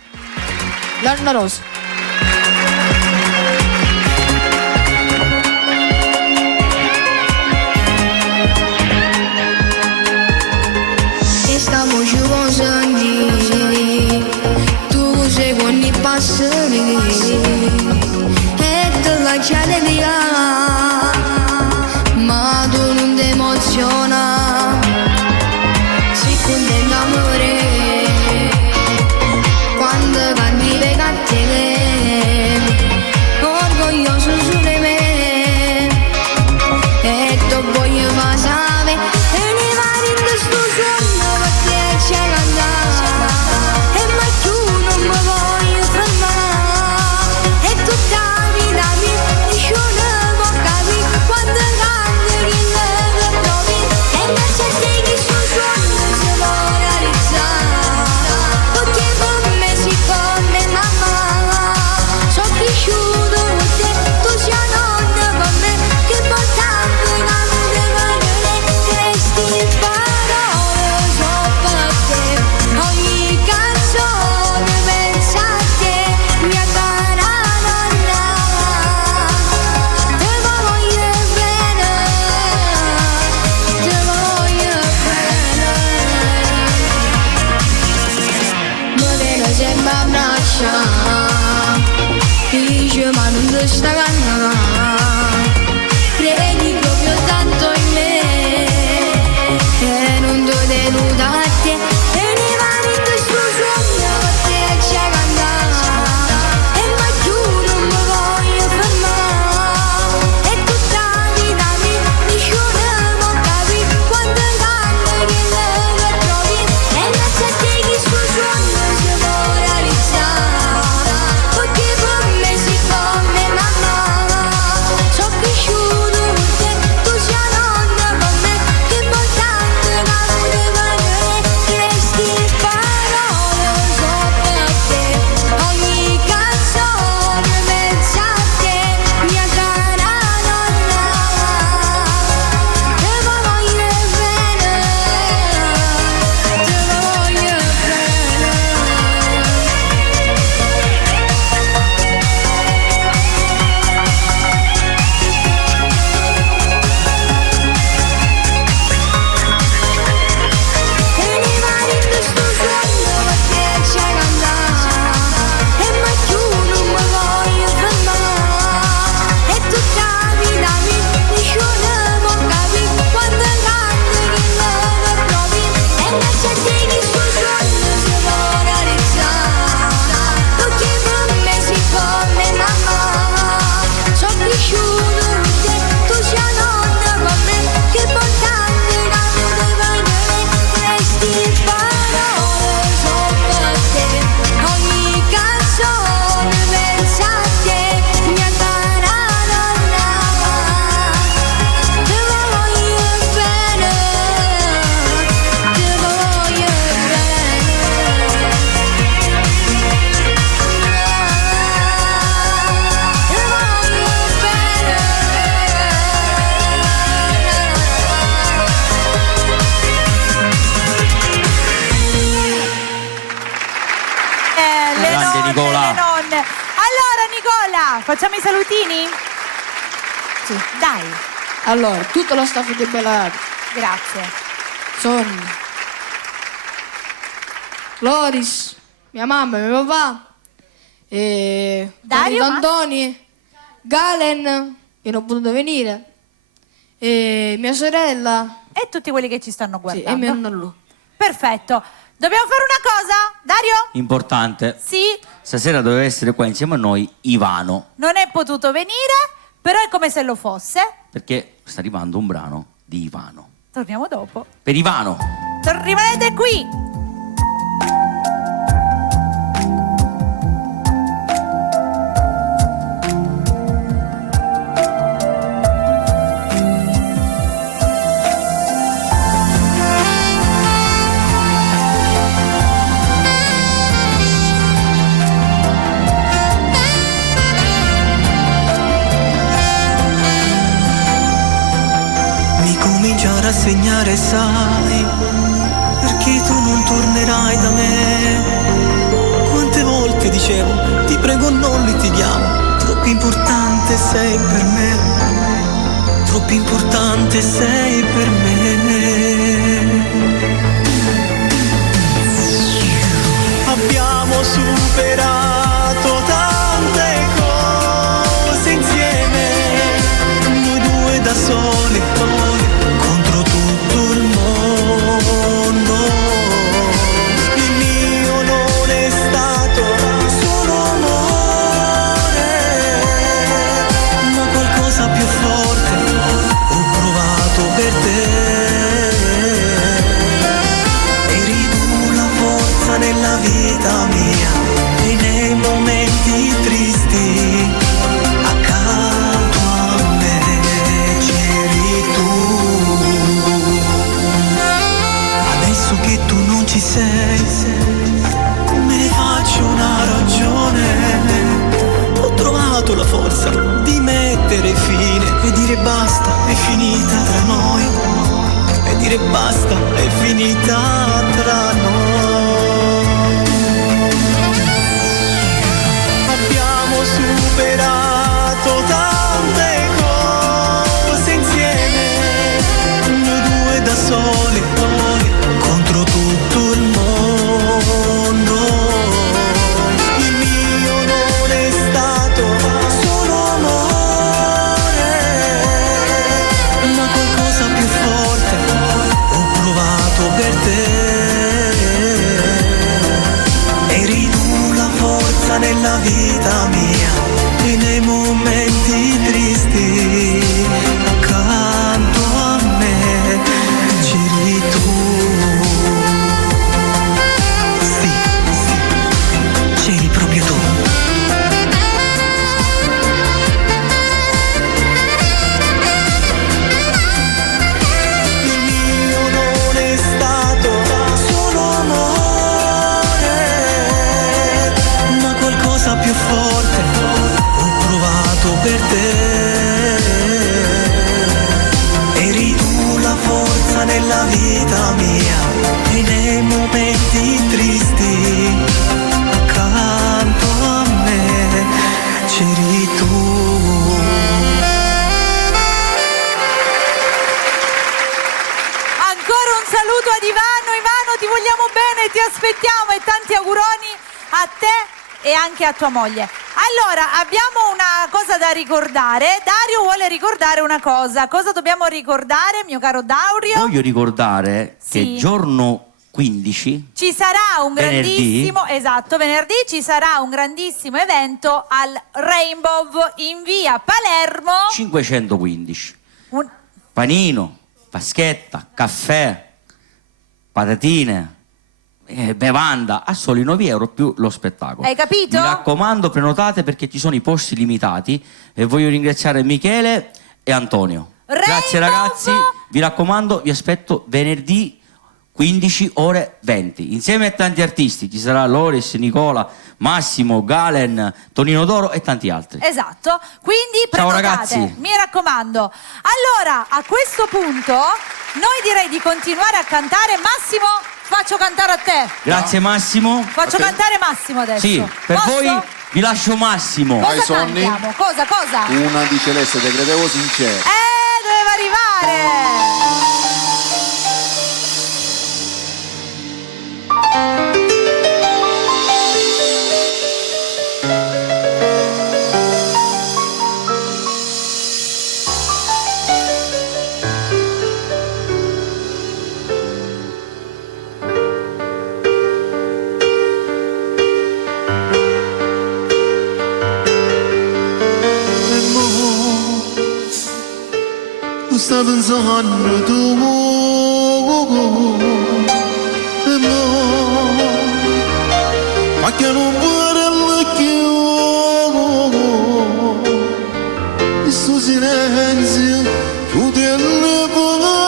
La nonna Rosa. c'è allegria, ma tu non ti emoziona. Sei contento amore quando canti le cattive, orgoglioso su di me, e tu voglio passare e ne vai in questo sogno perché c'è cantare, e mai più non mi voglio fermare, e tutta la vita mi dice non può capire quando canti che non provi, e non c'è te che sto sogno si può realizzare, perché per me si come mamma, sono cresciuto con te, tu sei nonna per me, che importante quando parole, resti in parole, so per te, ogni canzone pensa a te, mia cara nonna, te voglio bene, te voglio bene. Morena sempre abbraccia, dice ma non ti sta canna, credi proprio tanto in me, e non ti deluda a te, e ne vai in questo sogno perché c'è cantare, e mai più non mi voglio fermare, e tutta la vita mi dice non può capire quando canto che non trovi, e non c'è te che sto sogno si può realizzare, perché per me si come mamma, sono cresciuto con te, tu sei nonna per me, che importante quando parole, resti in parole, so per te, ogni canzone pensa a te, mia cara nonna, te voglio bene, te voglio e ne vai in questo sogno perché c'è cantare, e mai più non mi voglio fermare, e tutta la vita mi dice non può capire quando canto che non provi, e non c'è te che sto sogno si può realizzare, perché per me si come mamma, sono cresciuto con te, tu sei nonna per me, che importante quando parole, resti in parole, so per te, ogni canzone pensa a te, mia cara nonna, te voglio bene, te voglio Le Grande nonne, Nicola. le nonne. Allora Nicola, facciamo i salutini? Sì. Dai, Allora, tutto lo staff di Bella Radio, grazie. Sonia, Loris, mia mamma e mio papà, e Dario, Antoni, Galen, che non è potuto venire, e mia sorella, E tutti quelli che ci stanno sì, e guardando. mio nonno. Perfetto. Dobbiamo fare una cosa, Dario? Importante. Sì, Stasera doveva essere qua insieme a noi Ivano, non è potuto venire, però è come se lo fosse. perché sta arrivando un brano di Ivano. Torniamo dopo. Per Ivano. Rimanete qui. Mi comincia a rassegnare, sai, perché tu non tornerai da me. Quante volte dicevo, ti prego non litighiamo, troppo importante sei per me, troppo importante sei per me. Abbiamo superato tante cose insieme, nella vita mia e nei momenti tristi accanto a me c'eri tu. Adesso che tu non ci sei, me ne faccio una ragione. Ho trovato la forza di mettere fine e dire basta, è finita tra noi. E dire basta, è finita tra noi. Abbiamo superato tante cose insieme, noi due da soli contro tutto il mondo. Il mio non è stato solo amore, ma qualcosa più forte ho provato per te. Eri tu la forza nella vita mia e nei momenti tristi accanto a me c'eri tu. Sì, c'eri proprio tu. Il mio non è stato solo amore, ma qualcosa più forte ho provato per te. Eri tu la forza nella vita mia e nei momenti tristi accanto a me c'eri tu. Ancora un saluto ad Ivano. Ivano, ti vogliamo bene, ti aspettiamo e tanti auguroni a te e anche a tua moglie. Allora, abbiamo una cosa da ricordare. Dario vuole ricordare una cosa. Cosa dobbiamo ricordare, mio caro Dario? Voglio ricordare Sì. che giorno 15 Ci sarà un Venerdì. grandissimo, esatto, venerdì ci sarà un grandissimo evento al Rainbow in via Palermo. 515. Un- Panino, vaschetta, caffè, patatine, bevanda a soli 9 euro più lo spettacolo. Hai capito? Mi raccomando, prenotate perché ci sono i posti limitati e voglio ringraziare Michele e Antonio. Grazie Rainbow! ragazzi, vi raccomando, vi aspetto venerdì 15 ore 20 insieme a tanti artisti. Ci sarà Loris, Nicola, Massimo, Galen, Tonino D'Oro e tanti altri. Esatto, quindi Ciao, prenotate, ragazzi. mi raccomando. Allora, a questo punto, noi direi di continuare a cantare. Massimo, faccio cantare a te. Grazie Massimo. Faccio cantare Massimo adesso. Sì, per Posso? voi vi lascio Massimo. Vai, Cosa Sonny. cantiamo? Cosa? Una di Celeste, te credevo sincero. Doveva arrivare. sta pensando tu ma che non vuole l'occhio il suo silenzio chiude le parole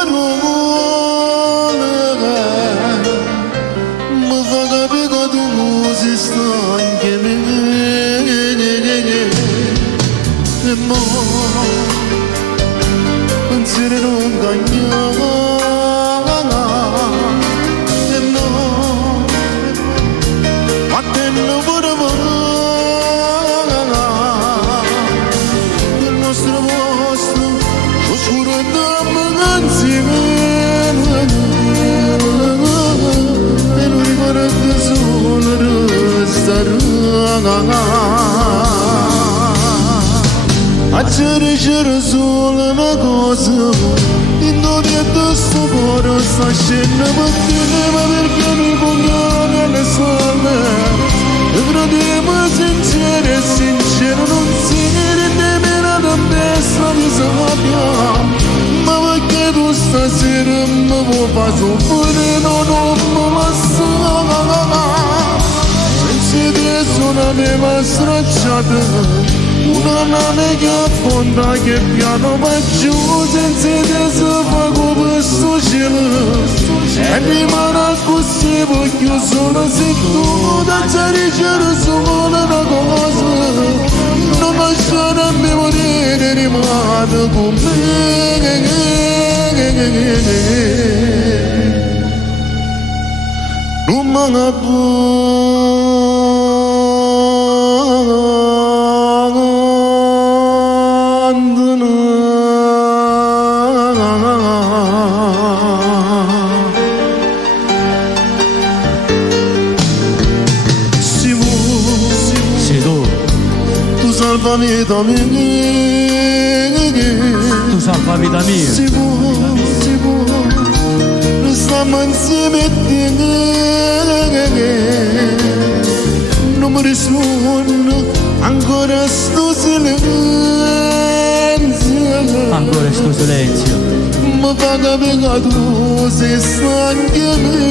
mi fa capire che tu si sta anche me e mo pensieri non cagnano e no ma te non vorrei il nostro posto oscuro e dammi insieme e non ricordo solo restare a cercare solo una cosa in dove questo cuore sta scendendo ma perché mi pugnala le sole e crediamo sincero e sincero non si nemmeno la testa di sabbia ma perché tu stasera mi vuoi far soffrire non mi basta una mela stracciata, una nave che affonda che piano va giù senza te si fa come sto cielo. E rimane così voglio solo se tu da cercare solo una cosa, non lasciarmi morire, rimane con me. Non mi salva vita mia, Tu salva vita mia. si può, noi stiamo insieme a te, non mi rispondo, ancora sto silenzio, Ancora sto silenzio. mi fa capire che tu sei stanca me.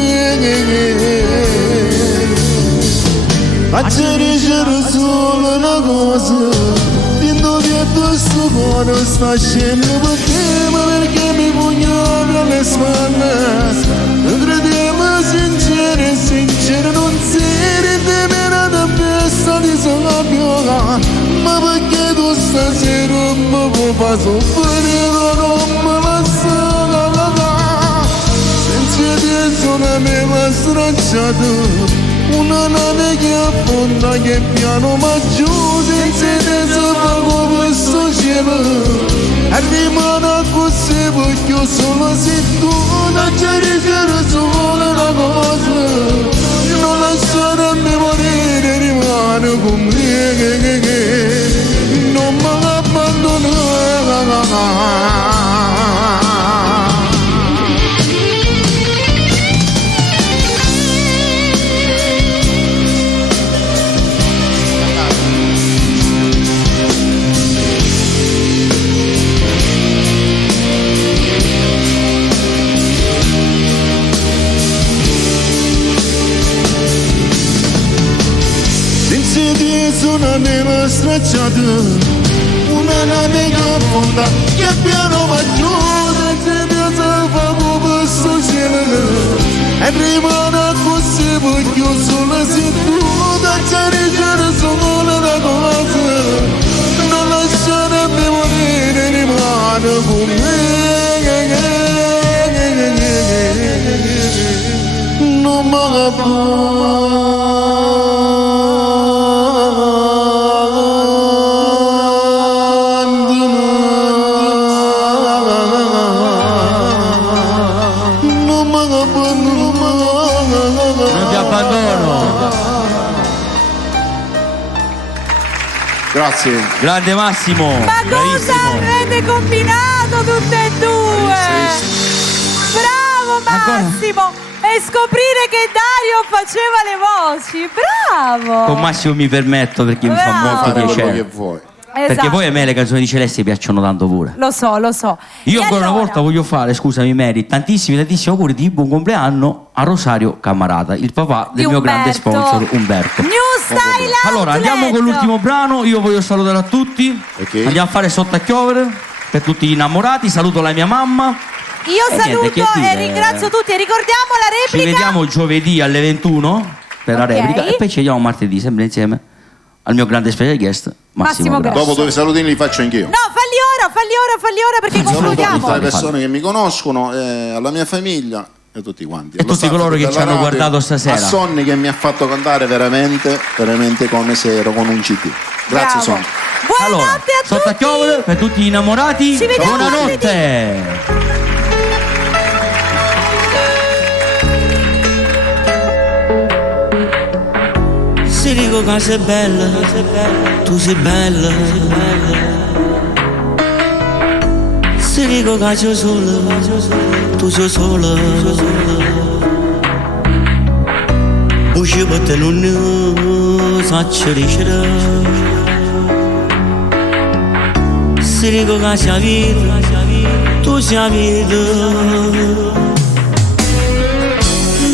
Faccio dicere solo una cosa, dentro che questo cuore sta scendo per te, ma perché mi pugnali alle spalle. Non crediamo sincero, non sei di meno da festa di sabbia, ma perché tu stasera mi puoi far soffrire, non mi lascia. Senza te sono a me la stracciata, una nave che affonda che piano ma giù senza te si fa come sto cielo. E rimane così voglio solo se tu da cercare solo una cosa, non lasciarmi morire, rimane con me, non mi abbandonare. Una neve stracciata, una nave che affonda, che piano va giù, senza te si fa come sto cielo. E rimane così voglio solo se tu da cercare solo una cosa, non lasciarmi morire, rimane con me. Non mi Grazie. Grande Massimo. Ma cosa avete combinato tutte e due? Bravo Massimo! E scoprire che Dario faceva le voci, bravo! Con Massimo mi permetto perché mi fa Bravo. molto Fare quello piacere. che vuoi. Perché Esatto. poi a me le canzoni di Celeste piacciono tanto pure. Lo so. Io E ancora una allora? volta voglio fare, scusami Mary, tantissimi auguri di buon compleanno a Rosario Cammarata, il papà del Di mio grande Umberto. sponsor Umberto. New Style Allora andiamo con Outlet. l'ultimo brano, io voglio salutare a tutti. Ok. Andiamo a fare sotto a chiovere per tutti gli innamorati, saluto la mia mamma. Io E niente, che saluto dire? e ringrazio tutti. Ricordiamo la Ci replica. vediamo giovedì alle 21 per la Ok. replica e poi ci vediamo martedì sempre insieme al mio grande special guest Massimo Massimo Grasso. Dopo due salutini li faccio anch'io. No, falli ora perché Saluto concludiamo. tutte le persone che mi conoscono, alla mia famiglia e tutti quanti. E Allo tutti staff coloro che della ci hanno radio, guardato stasera. A Sonny che mi ha fatto cantare veramente come se ero con un CD. Grazie Bravo. Sonny. Buonanotte Allora, a sotto a tutti. chiovere per tutti gli innamorati. Ci vediamo Buonanotte. Se dico che sei bella, tu sei bella. Se dico che sei sola, tu sei sola. Usci per te non ne saccio dicere. Se dico che sei vita, tu sei vita.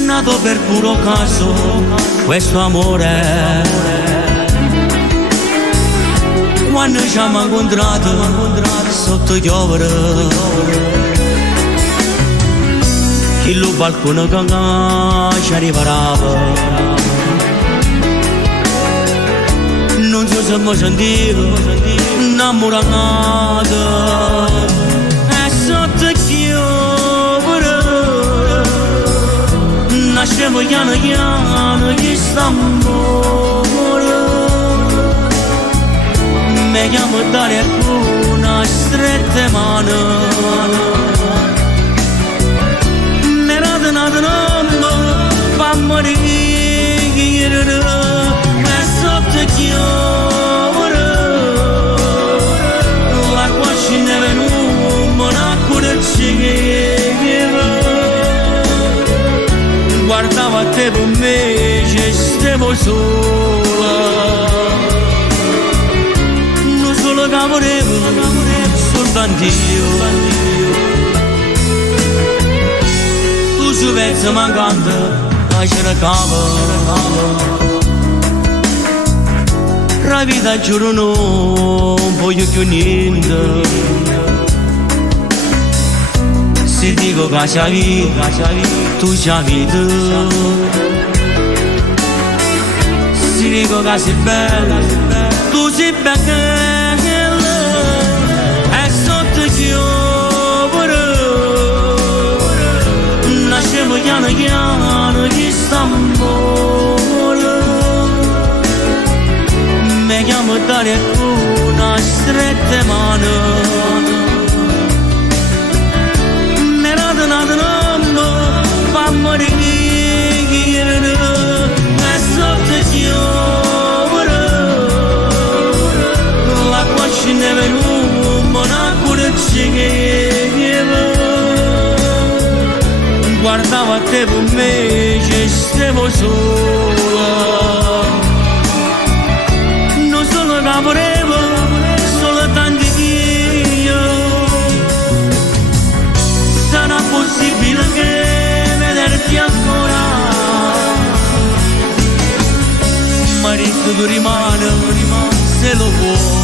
Nato per puro caso questo amore quando ci abbiamo incontrato sotto piovere, il balcone che ci riparava, non so se mi sentivo innamorato, e sotto piovere nascevo piano piano questo amore. Mi chiamo dare una stretta mano, mi rade una domanda per morire, e sotto chiovere l'acqua ce ne è venuta, un'acqua ci guardava te per me, ci stavo sola. Che volevo soltanto io, tu ci pensi mancante la cercavo, la vita giuro non voglio più niente, se dico che c'è vita, tu c'è vita, se dico che sei bella, tu sei bella. Nascevo piano piano questo amore, mi chiamo dare una stretta mano, mi rade una domanda per morire, e sotto piovere l'acqua ce ne è venuta, un'acqua ci guardava te per me, ci stavo sola. Non solo che volevo, soltanto io. Sarà possibile che vederti ancora, marito tu rimane, se lo vuoi.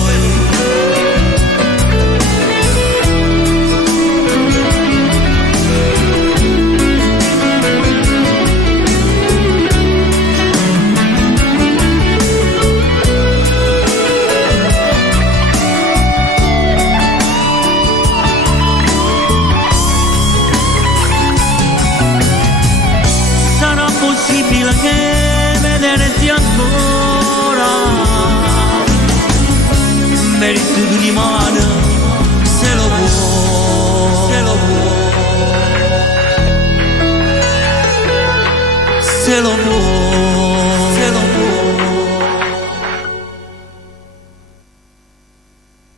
Che vederti ancora, merito di rimane, se lo vuoi, se lo vuoi, se lo vuoi.